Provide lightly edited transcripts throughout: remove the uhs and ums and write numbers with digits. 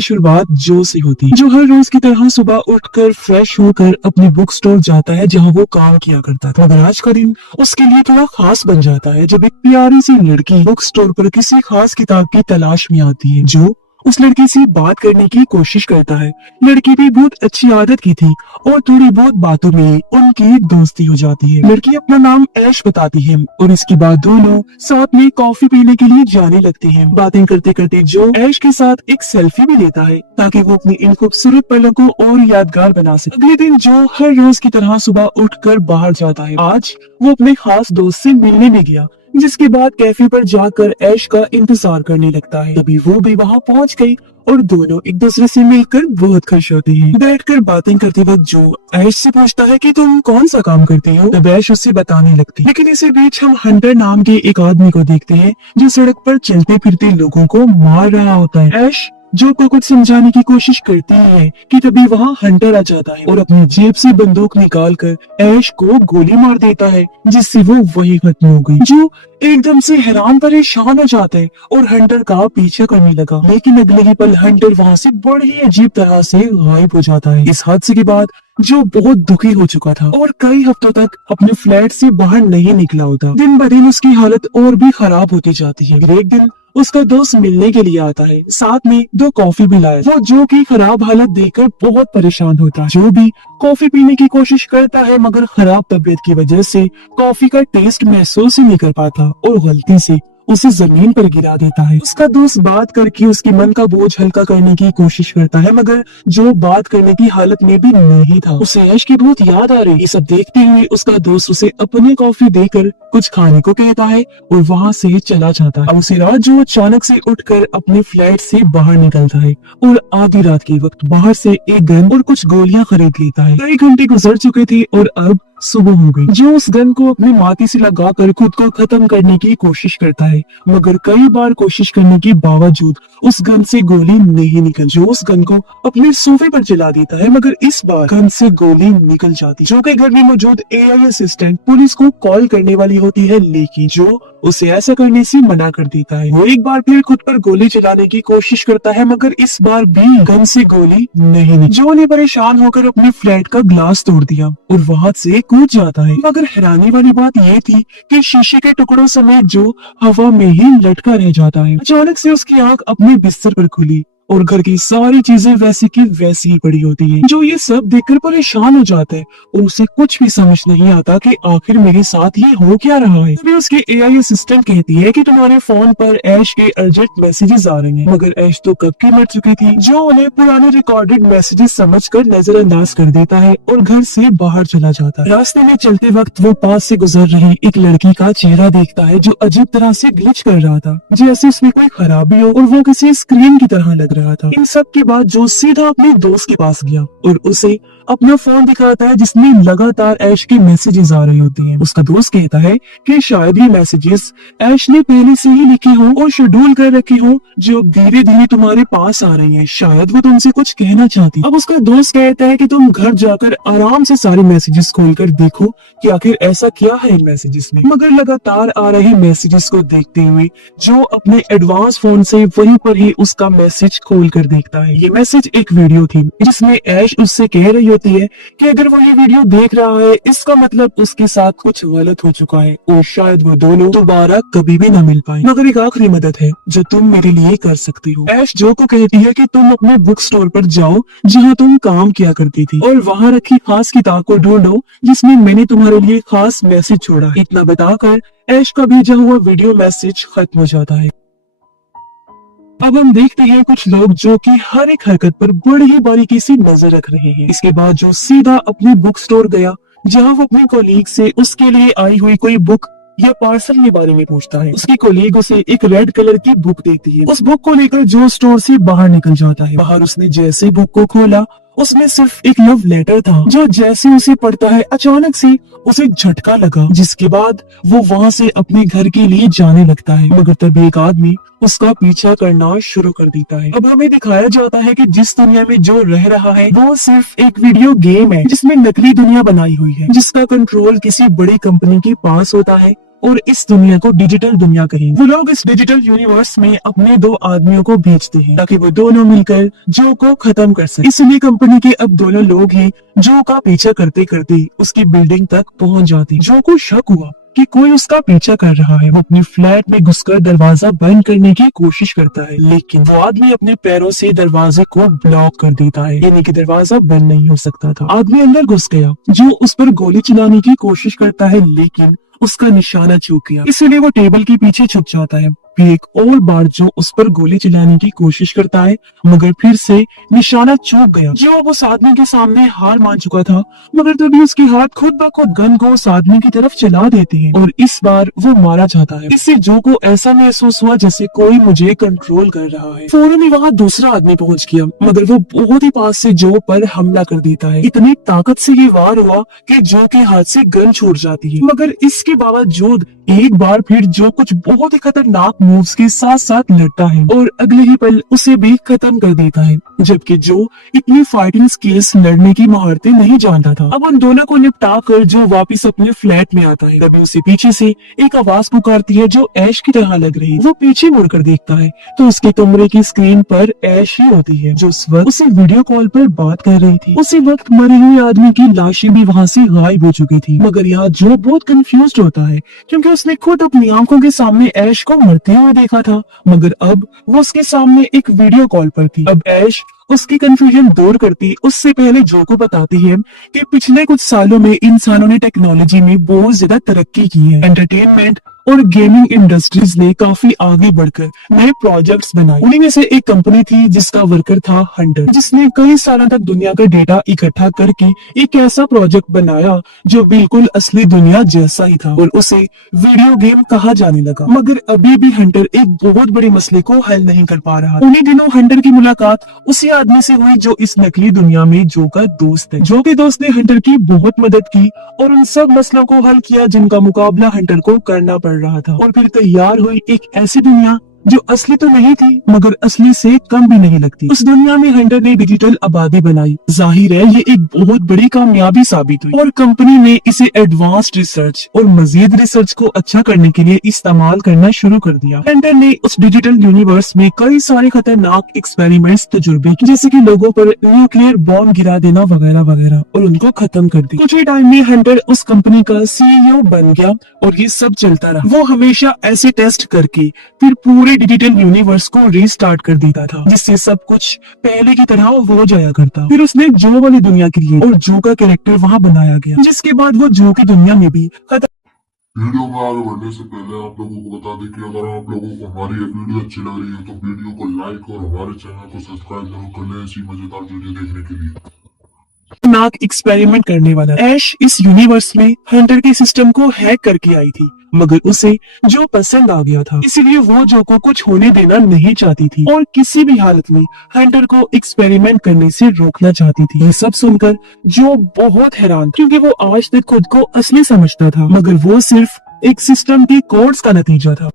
शुरुआत जो से होती है, जो हर रोज की तरह सुबह उठकर फ्रेश होकर अपनी बुक स्टोर जाता है जहाँ वो काम किया करता था। मगर आज का दिन उसके लिए थोड़ा खास बन जाता है जब एक प्यारी सी लड़की बुक स्टोर पर किसी खास किताब की तलाश में आती है जो उस लड़की से बात करने की कोशिश करता है। लड़की भी बहुत अच्छी आदत की थी और थोड़ी बहुत बातों में उनकी दोस्ती हो जाती है। लड़की अपना नाम ऐश बताती है और इसके बाद दोनों साथ में कॉफी पीने के लिए जाने लगते हैं। बातें करते करते जो ऐश के साथ एक सेल्फी भी लेता है ताकि वो अपनी इन खूबसूरत पलों को और यादगार बना सके। अगले दिन जो हर रोज की तरह सुबह उठकर बाहर जाता है, आज वो अपने खास दोस्त से मिलने में गया, जिसके बाद कैफे पर जाकर ऐश का इंतजार करने लगता है। तभी वो भी वहाँ पहुँच गई और दोनों एक दूसरे से मिलकर बहुत खुश होते हैं। बैठकर बातें करते वक्त जो ऐश से पूछता है कि तुम कौन सा काम करती हो, तब ऐश उससे बताने लगती है। लेकिन इसी बीच हम हंटर नाम के एक आदमी को देखते हैं जो सड़क पर चलते फिरते लोगों को मार रहा होता है। ऐश जो को कुछ समझाने की कोशिश करती है कि तभी वहाँ हंटर आ जाता है और अपनी जेब से बंदूक निकालकर ऐश को गोली मार देता है, जिससे वो वही खत्म हो गई। जो एकदम से हैरान परेशान हो जाता है और हंटर का पीछा करने लगा, लेकिन अगले ही पल हंटर वहाँ से बड़ी अजीब तरह से गायब हो जाता है। इस हादसे के बाद जो बहुत दुखी हो चुका था और कई हफ्तों तक अपने फ्लैट से बाहर नहीं निकला होता, दिन ब दिन उसकी हालत और भी खराब होती जाती है। फिर एक दिन उसका दोस्त मिलने के लिए आता है, साथ में 2 कॉफी भी लाया। वो जो की खराब हालत देखकर बहुत परेशान होता है। जो भी कॉफी पीने की कोशिश करता है मगर खराब तबीयत की वजह से कॉफी का टेस्ट महसूस ही नहीं कर पाता और गलती से उसे जमीन पर गिरा देता है। उसका दोस्त बात करके उसके मन का बोझ हल्का करने की कोशिश करता है, मगर जो बात करने की हालत में भी नहीं था। उसे ऐश की बहुत याद आ रही। ये सब देखते हुए उसका दोस्त उसे अपनी कॉफी देकर कुछ खाने को कहता है और वहाँ से चला जाता है। अब उसी रात जो अचानक से उठकर अपने फ्लैट से बाहर निकलता है और आधी रात के वक्त बाहर से एक गन और कुछ गोलियां खरीद लेता है। कई घंटे गुजर चुके थे और अब सुबह हो गई। जो उस गन को अपनी माथे से लगाकर खुद को खत्म करने की कोशिश करता है, मगर कई बार कोशिश करने के बावजूद उस गन से गोली नहीं निकल। जो उस गन को अपने सोफे पर चला देता है, मगर इस बार गन से गोली निकल जाती। जो के घर में मौजूद एआई असिस्टेंट पुलिस को कॉल करने वाली होती है, लेकिन जो उसे ऐसा करने से मना कर देता है। वो एक बार फिर खुद पर गोली चलाने की कोशिश करता है, मगर इस बार भी गन से गोली नहीं निकली। जो ने परेशान होकर अपने फ्लैट का ग्लास तोड़ दिया और वहां से कूद जाता है। मगर हैरानी वाली बात ये थी कि शीशे के टुकड़ों समेत जो हवा में ही लटका रह जाता है। अचानक से उसकी आंख अपने बिस्तर पर खुली और घर की सारी चीजें वैसी की वैसी ही पड़ी होती है। जो ये सब देखकर परेशान हो जाता है और उसे कुछ भी समझ नहीं आता कि आखिर मेरे साथ ये हो क्या रहा है। तभी उसकी एआई असिस्टेंट कहती है कि तुम्हारे फोन पर ऐश के अर्जेंट मैसेजेस आ रहे हैं, मगर ऐश तो कब की मर चुकी थी। जो उन्हें पुराने रिकॉर्डेड मैसेजेस समझकर नजरअंदाज कर देता है और घर से बाहर चला जाता है। रास्ते में चलते वक्त वो पास से गुजर रही एक लड़की का चेहरा देखता है जो अजीब तरह से ग्लिच कर रहा था, जैसे उसमें कोई खराबी हो और वो किसी स्क्रीन की तरह लग रहा था। इन सब के बाद जो सीधा अपने दोस्त के पास गया और उसे अपना फोन दिखाता है जिसमें लगातार ऐश के मैसेजेस आ रहे होते हैं। उसका दोस्त कहता है कि शायद ये मैसेजेस ऐश ने पहले से ही लिखे हों और शेड्यूल कर रखे हों, जो धीरे धीरे तुम्हारे पास आ रही हैं। शायद वो तुमसे कुछ कहना चाहती। अब उसका दोस्त कहता है कि तुम घर जाकर आराम से सारे मैसेजेस खोलकर देखो कि आखिर ऐसा क्या है इन मैसेजेस में। मगर लगातार आ रहे मैसेजेस को देखते हुए जो अपने एडवांस फोन से वहीं पर ही उसका मैसेज खोल कर देखता है। ये मैसेज एक वीडियो थी जिसमें ऐश उससे कह रही होती है कि अगर वो ये वीडियो देख रहा है इसका मतलब उसके साथ कुछ गलत हो चुका है और शायद वो दोनों दोबारा कभी भी न मिल पाए। मगर एक आखिरी मदद है जो तुम मेरे लिए कर सकती हो। ऐश जो को कहती है कि तुम अपने बुक स्टोर पर जाओ जहाँ तुम काम किया करती थी और वहाँ रखी खास किताब को ढूंढो जिसमें मैंने तुम्हारे लिए खास मैसेज छोड़ा है। इतना बताकर ऐश का भेजा हुआ वीडियो मैसेज खत्म हो जाता है। अब हम देखते हैं कुछ लोग जो कि हर एक हरकत पर बड़ी ही बारीकी से नजर रख रहे हैं। इसके बाद जो सीधा अपने बुक स्टोर गया जहां वो अपने कोलीग से उसके लिए आई हुई कोई बुक या पार्सल के बारे में पूछता है। उसकी कोलीग उसे एक रेड कलर की बुक देती है। उस बुक को लेकर जो स्टोर से बाहर निकल जाता है। बाहर उसने जैसे बुक को खोला उसमें सिर्फ एक लव लेटर था। जो जैसे उसे पढ़ता है अचानक से उसे झटका लगा, जिसके बाद वो वहाँ से अपने घर के लिए जाने लगता है। मगर तभी एक आदमी उसका पीछा करना शुरू कर देता है। अब हमें दिखाया जाता है कि जिस दुनिया में जो रह रहा है वो सिर्फ एक वीडियो गेम है जिसमें नकली दुनिया बनाई हुई है, जिसका कंट्रोल किसी बड़ी कंपनी के पास होता है और इस दुनिया को डिजिटल दुनिया कहेंगे। वो लोग इस डिजिटल यूनिवर्स में अपने दो आदमियों को भेजते हैं ताकि वो दोनों मिलकर जो को खत्म कर सके। इसलिए कंपनी के अब दोनों लोग ही जो का पीछा करते करते उसकी बिल्डिंग तक पहुंच जाते। जो को शक हुआ कि कोई उसका पीछा कर रहा है। वो अपने फ्लैट में घुसकर दरवाजा बंद करने की कोशिश करता है, लेकिन वो आदमी अपने पैरों से दरवाजे को ब्लॉक कर देता है, यानी कि दरवाजा बंद नहीं हो सकता था। आदमी अंदर घुस गया। जो उस पर गोली चलाने की कोशिश करता है, लेकिन उसका निशाना चूक गया, इसलिए वो टेबल के पीछे छुप जाता है। फिर एक और बार जो उस पर गोली चलाने की कोशिश करता है, मगर फिर से निशाना चूक गया। जो अब उस आदमी के सामने हार मान चुका था, मगर तभी उसके हाथ खुद ब खुद गन को उस आदमी की तरफ चला देते हैं और इस बार वो मारा जाता है। इससे जो को ऐसा महसूस हुआ जैसे कोई मुझे कंट्रोल कर रहा है। फौरन ही वहाँ दूसरा आदमी पहुंच गया, मगर वो बहुत ही पास से जो पर हमला कर देता है। इतनी ताकत से ये वार हुआ कि जो के हाथ से गन छूट जाती है, मगर इसके बावजूद एक बार फिर जो कुछ बहुत ही खतरनाक मूव्स के साथ साथ लड़ता है और अगले ही पल उसे भी खत्म कर देता है, जबकि जो इतनी फाइटिंग स्किल्स लड़ने की महारतें नहीं जानता था। अब उन दोनों को निपटा कर जो वापस अपने फ्लैट में आता है, तभी उसे पीछे से एक आवाज पुकारती है जो ऐश की तरह लग रही है। वो पीछे मुड़कर देखता है तो उसके कमरे की स्क्रीन पर ऐश ही होती है, जो उस वक्त उसे वीडियो कॉल पर बात कर रही थी। उसी वक्त मरे हुए आदमी की लाशें भी वहाँ से गायब हो चुकी थी, मगर यहाँ जो बहुत कंफ्यूज होता है क्योंकि उसने खुद अपनी आंखों के सामने ऐश को मरते हुए देखा था, मगर अब वो उसके सामने एक वीडियो कॉल पर थी। अब ऐश उसकी कंफ्यूजन दूर करती उससे पहले जो को बताती है कि पिछले कुछ सालों में इंसानों ने टेक्नोलॉजी में बहुत ज्यादा तरक्की की है। एंटरटेनमेंट और गेमिंग इंडस्ट्रीज ने काफी आगे बढ़कर नए प्रोजेक्ट्स बनाए। उन्हीं में से एक कंपनी थी जिसका वर्कर था हंटर, जिसने कई सालों तक दुनिया का डेटा इकट्ठा करके एक ऐसा प्रोजेक्ट बनाया जो बिल्कुल असली दुनिया जैसा ही था और उसे वीडियो गेम कहा जाने लगा। मगर अभी भी हंटर एक बहुत बड़े मसले को हल नहीं कर पा रहा। उन्हीं दिनों हंटर की मुलाकात उसी आदमी से हुई जो इस नकली दुनिया में जो का दोस्त है। जो के दोस्त ने हंटर की बहुत मदद की और उन सब मसलों को हल किया जिनका मुकाबला हंटर को करना पड़ रहा था। और फिर तैयार हुई एक ऐसी दुनिया जो असली तो नहीं थी मगर असली से कम भी नहीं लगती। उस दुनिया में हंटर ने डिजिटल आबादी बनाई। जाहिर है ये एक बहुत बड़ी कामयाबी साबित हुई और कंपनी ने इसे एडवांस्ड रिसर्च और मजीद रिसर्च को अच्छा करने के लिए इस्तेमाल करना शुरू कर दिया। हंटर ने उस डिजिटल यूनिवर्स में कई सारे खतरनाक एक्सपेरिमेंट्स तजुर्बे किए, जैसे कि लोगों पर न्यूक्लियर बॉम्ब गिरा देना वगैरह वगैरह, और उनको खत्म कर दिया। कुछ ही टाइम में हंटर उस कंपनी का सीईओ बन गया और ये सब चलता रहा। वो हमेशा ऐसे टेस्ट करके फिर पूरे डिजिटल यूनिवर्स को रीस्टार्ट कर देता था, जिससे सब कुछ पहले की तरह हो जाया करता। फिर उसने जो वाली दुनिया के लिए और जो का कैरेक्टर वहाँ बनाया गया, जिसके बाद वो जो की दुनिया में भी वीडियो में आगे बढ़ने से पहले आप लोगों को बता दें कि अगर आप लोगों को हमारी ये वीडियो अच्छी लग रही है तो वीडियो को लाइक और हमारे चैनल को सब्सक्राइब जरूर कर लें ऐसी मजेदार वीडियो देखने के लिए। खतरनाक एक्सपेरिमेंट करने वाला ऐश इस यूनिवर्स में हंटर के सिस्टम को हैक करके आई थी, मगर उसे जो पसंद आ गया था, इसीलिए वो जो को कुछ होने देना नहीं चाहती थी और किसी भी हालत में हंटर को एक्सपेरिमेंट करने से रोकना चाहती थी। ये सब सुनकर जो बहुत हैरान, क्योंकि वो आज तक खुद को असली समझता था, मगर वो सिर्फ एक सिस्टम के कोड्स का नतीजा था।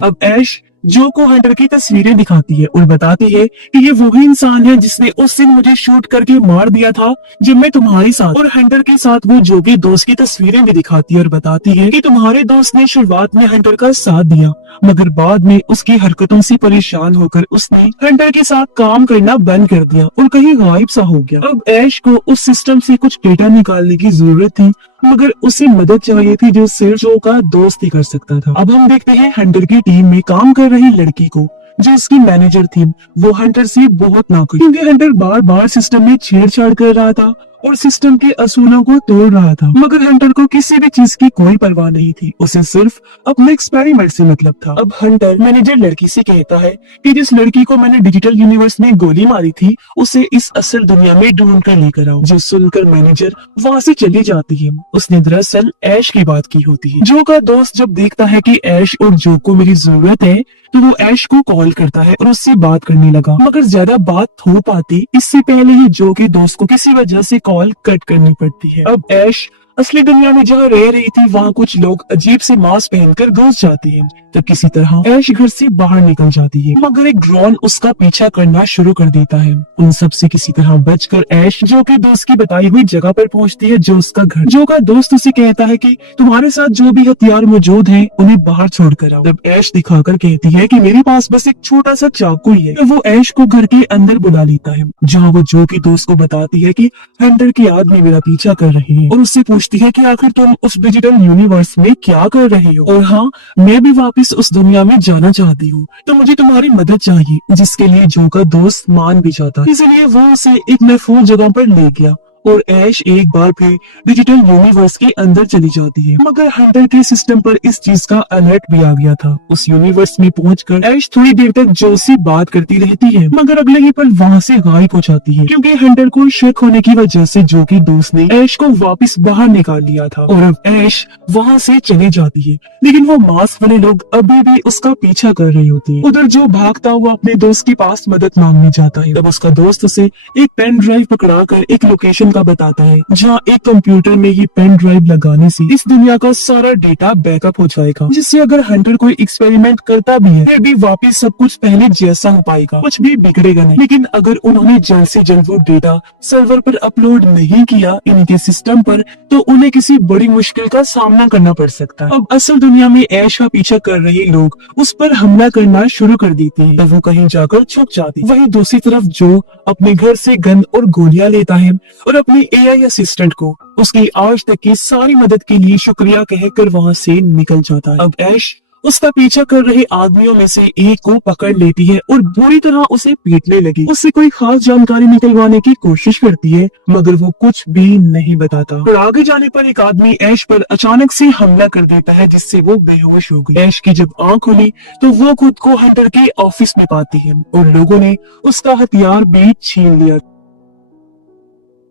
अब ऐश जो को हंटर की तस्वीरें दिखाती है और बताती है कि ये वही इंसान है जिसने उस दिन मुझे शूट करके मार दिया था जब मैं तुम्हारे साथ, और हंटर के साथ वो जो के दोस्त की तस्वीरें भी दिखाती है और बताती है कि तुम्हारे दोस्त ने शुरुआत में हंटर का साथ दिया, मगर बाद में उसकी हरकतों से परेशान होकर उसने हंटर के साथ काम करना बंद कर दिया और कहीं गायब सा हो गया। अब ऐश को उस सिस्टम से कुछ डेटा निकालने की जरूरत थी, मगर उसे मदद चाहिए थी जो सिर्फ जो का दोस्त ही कर सकता था। अब हम देखते हैं हंटर की टीम में काम कर रही लड़की को, जो उसकी मैनेजर थी। वो हंटर से बहुत नाखुश, क्योंकि हंटर बार बार सिस्टम में छेड़छाड़ कर रहा था और सिस्टम के असूलों को तोड़ रहा था, मगर हंटर को किसी भी चीज की कोई परवाह नहीं थी। उसे सिर्फ अपने एक्सपेरिमेंट से मतलब था। अब हंटर मैनेजर लड़की से कहता है कि जिस लड़की को मैंने डिजिटल यूनिवर्स में गोली मारी थी उसे इस असल दुनिया में ढूंढ कर लेकर आओ। जो सुनकर मैनेजर वहाँ से चली जाती है। उसने दरअसल ऐश की बात की होती है। जो का दोस्त जब देखता है कि ऐश और जो को मेरी जरूरत है तो वो ऐश को कॉल करता है और उससे बात करने लगा, मगर ज्यादा बात हो पाती इससे पहले ही जो के दोस्त को किसी वजह से कॉल कट करनी पड़ती है। अब ऐश असली दुनिया में जहाँ रह रही थी वहाँ कुछ लोग अजीब से मास्क पहनकर घुस जाते हैं, तब किसी तरह ऐश घर से बाहर निकल जाती है, मगर एक ड्रोन उसका पीछा करना शुरू कर देता है। उन सब से किसी तरह बचकर ऐश जो के दोस्त की बताई हुई जगह पर पहुंचती है, जो उसका घर। जो का दोस्त उसे कहता है कि तुम्हारे साथ जो भी हथियार मौजूद हैं उन्हें बाहर छोड़ कर आओ। तब ऐश दिखाकर कहती है कि मेरे पास बस एक छोटा सा चाकू ही है। तो वो ऐश को घर के अंदर बुला लेता है, जहाँ वो जो के दोस्त को बताती है कि हंटर के आदमी मेरा पीछा कर रहे हैं, और उससे पूछती है कि आखिर तुम उस डिजिटल यूनिवर्स में क्या कर रहे हो, और हाँ, मैं भी वापस उस दुनिया में जाना चाहती हूँ, तो मुझे तुम्हारी मदद चाहिए। जिसके लिए जो का दोस्त मान भी जाता, इसलिए वो उसे एक महफूज जगह पर ले गया और ऐश एक बार फिर डिजिटल यूनिवर्स के अंदर चली जाती है। मगर हंटर के सिस्टम पर इस चीज का अलर्ट भी आ गया था। उस यूनिवर्स में पहुंचकर ऐश थोड़ी देर तक जो से बात करती रहती है, मगर अगले ही पल वहां से गायब हो जाती है, क्योंकि हंटर को शक होने की वजह से जो की दोस्त ने ऐश को वापस बाहर निकाल लिया था, और अब ऐश वहां से चले जाती है। लेकिन वो मास्क वाले लोग अभी भी उसका पीछा कर रहे होते हैं। उधर जो भागता हुआ अपने दोस्त के पास मदद मांगने जाता है, तब उसका दोस्त उसे एक पेन ड्राइव पकड़ा कर एक लोकेशन का बताता है, जहाँ एक कंप्यूटर में ये पेन ड्राइव लगाने से इस दुनिया का सारा डेटा बैकअप हो जाएगा, जिससे अगर हंटर कोई एक्सपेरिमेंट करता भी है फिर भी वापस सब कुछ पहले जैसा हो पाएगा, कुछ भी बिगड़ेगा नहीं। लेकिन अगर उन्होंने जल्द से जल्द वो डेटा सर्वर पर अपलोड नहीं किया इनके सिस्टम पर, तो उन्हें किसी बड़ी मुश्किल का सामना करना पड़ सकता है। अब असल दुनिया में ऐश का पीछा कर रहे लोग उस पर हमला करना शुरू कर देते हैं, तब वो कहीं जाकर छुप जाती। वहीं दूसरी तरफ जो अपने घर से गन और गोलियां लेता है और अपनी एआई असिस्टेंट को उसकी आज तक की सारी मदद के लिए शुक्रिया कहकर वहां से निकल जाता है। अब ऐश उसका पीछा कर रहे आदमियों में से एक को पकड़ लेती है और बुरी तरह उसे पीटने लगी। उससे कोई खास जानकारी निकलवाने की कोशिश करती है, मगर वो कुछ भी नहीं बताता। और आगे जाने पर एक आदमी ऐश पर अचानक से हमला कर देता है, जिससे वो बेहोश हो गई। ऐश की जब आंख खुली तो वो खुद को हंटर के ऑफिस में पाती है और लोगों ने उसका हथियार भी छीन लिया।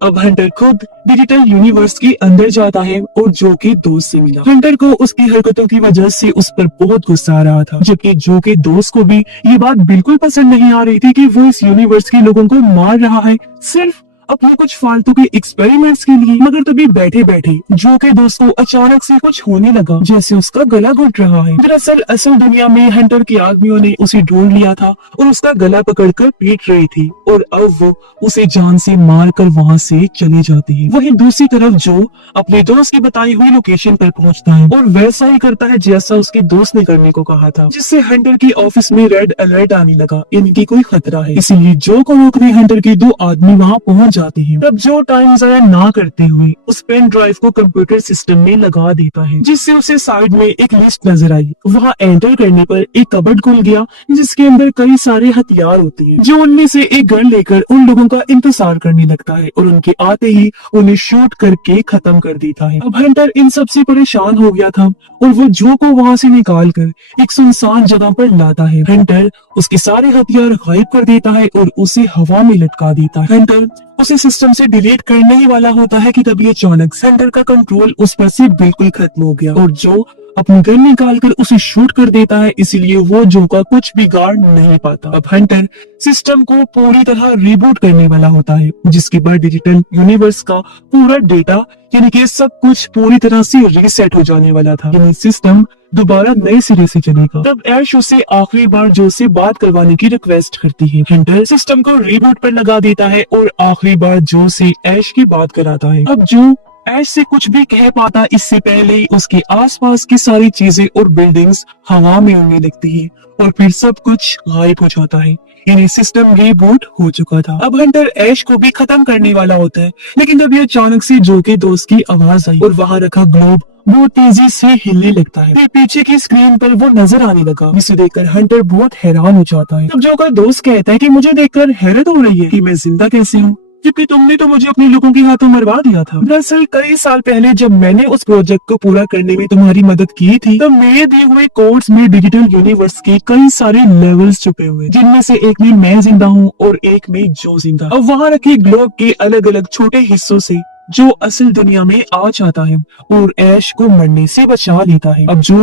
अब हंटर खुद डिजिटल यूनिवर्स के अंदर जाता है और जो के दोस्त से मिला। हंटर को उसकी हरकतों की वजह से उस पर बहुत गुस्सा आ रहा था, जबकि जो के दोस्त को भी ये बात बिल्कुल पसंद नहीं आ रही थी कि वो इस यूनिवर्स के लोगों को मार रहा है सिर्फ अपने कुछ फालतू के एक्सपेरिमेंट्स के लिए। मगर तभी बैठे बैठे जो के दोस्त को अचानक से कुछ होने लगा, जैसे उसका गला घुट रहा है। दरअसल असल दुनिया में हंटर के आदमियों ने उसे ढूंढ लिया था और उसका गला पकड़कर पीट रही थी, और अब वो उसे जान से मार कर वहाँ से चले जाती है। वहीं दूसरी तरफ जो अपने दोस्त की बताई हुई लोकेशन पर पहुँचता है और वैसा ही करता है जैसा उसके दोस्त ने करने को कहा था, जिससे हंटर की ऑफिस में रेड अलर्ट आने लगा, इनकी कोई खतरा है। इसीलिए जो को रोकने हंटर के दो आदमी वहाँ पहुँच जाते हैं। तब जो टाइम जाया ना करते हुए उस पेन ड्राइव को कंप्यूटर सिस्टम में लगा देता है, जिससे उसे साइड में एक लिस्ट नजर आई। वहाँ एंटर करने पर एक कबर्ड खुल गया, जिसके अंदर कई सारे हथियार होते हैं। जो उनमें से एक गन लेकर उन लोगों का इंतजार करने लगता है और उनके आते ही उन्हें शूट करके खत्म कर देता है। अब हंटर इन सबसे परेशान हो गया था और वो जो को वहाँ से निकाल कर एक सुनसान जगह पर लाता है। हंटर उसके सारे हथियार गायब कर देता है और उसे हवा में लटका देता है। हंटर उसे सिस्टम से डिलीट करने ही वाला होता है कि तभी अचानक हंटर का कंट्रोल उस पर से बिल्कुल खत्म हो गया और जो अपनी गन निकालकर उसे शूट कर देता है, इसलिए वो जो का कुछ बिगाड़ नहीं पाता। अब हंटर सिस्टम को पूरी तरह रिबूट करने वाला होता है, जिसके बाद डिजिटल यूनिवर्स का पूरा डेटा यानी कि सब कुछ पूरी तरह से रीसेट हो जाने वाला था, यानी सिस्टम दोबारा नए सिरे से चलेगा। तब ऐश उसे आखिरी बार जो से बात करवाने की रिक्वेस्ट करती है। हंटर सिस्टम को रिबूट पर लगा देता है और आखिरी बार जो से ऐश की बात कराता है। अब जो ऐश से कुछ भी कह पाता इससे पहले ही उसके आसपास की सारी चीजें और बिल्डिंग्स हवा में उड़ने लगती है और फिर सब कुछ गायब हो जाता है, यानी सिस्टम रिबूट हो चुका था। अब हंटर ऐश को भी खत्म करने वाला होता है, लेकिन तभी अचानक से जो के दोस्त की आवाज आई और वहाँ रखा ग्लोब बहुत तेजी से हिलने लगता है। फिर पीछे की स्क्रीन पर वो नजर आने लगा, जिसे देखकर हंटर बहुत हैरान हो जाता है। तब जो का दोस्त कहता है कि मुझे देखकर हैरत हो रही है कि मैं जिंदा कैसे हूँ, जबकि तुमने तो मुझे अपने लोगों के हाथों मरवा दिया था। दरअसल कई साल पहले जब मैंने उस प्रोजेक्ट को पूरा करने में तुम्हारी मदद की थी, तब मेरे दिए हुए कोड्स में डिजिटल यूनिवर्स के कई सारे लेवल्स छुपे हुए, जिनमें से एक में मैं जिंदा हूँ और एक में जो जिंदा। अब वहाँ रखे ग्लोब के अलग अलग छोटे हिस्सों से जो असल दुनिया में आ जाता है और ऐश को मरने से बचा लेता है। अब जो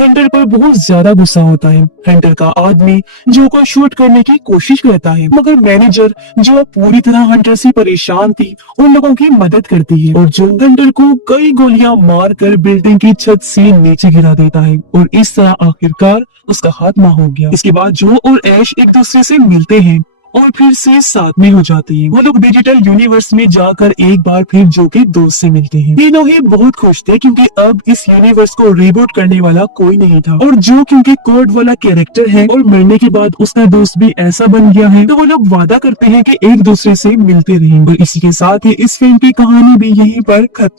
हंटर पर बहुत ज्यादा गुस्सा होता है। हंटर का आदमी जो को शूट करने की कोशिश करता है, मगर मैनेजर जो पूरी तरह हंटर से परेशान थी उन लोगों की मदद करती है और जो हंटर को कई गोलियां मार कर बिल्डिंग की छत से नीचे गिरा देता है और इस तरह आखिरकार उसका खात्मा हो गया। इसके बाद जो और ऐश एक दूसरे से मिलते हैं और फिर से साथ में हो जाते हैं। वो लोग डिजिटल यूनिवर्स में जाकर एक बार फिर जो के दोस्त से मिलते हैं। तीनों ही बहुत खुश थे क्योंकि अब इस यूनिवर्स को रिबूट करने वाला कोई नहीं था और जो क्योंकि कोड वाला कैरेक्टर है और मरने के बाद उसका दोस्त भी ऐसा बन गया है, तो वो लोग वादा करते हैं कि एक दूसरे से मिलते रहेंगे। इसी के साथ ही इस फिल्म की कहानी भी यहीं पर खत्म।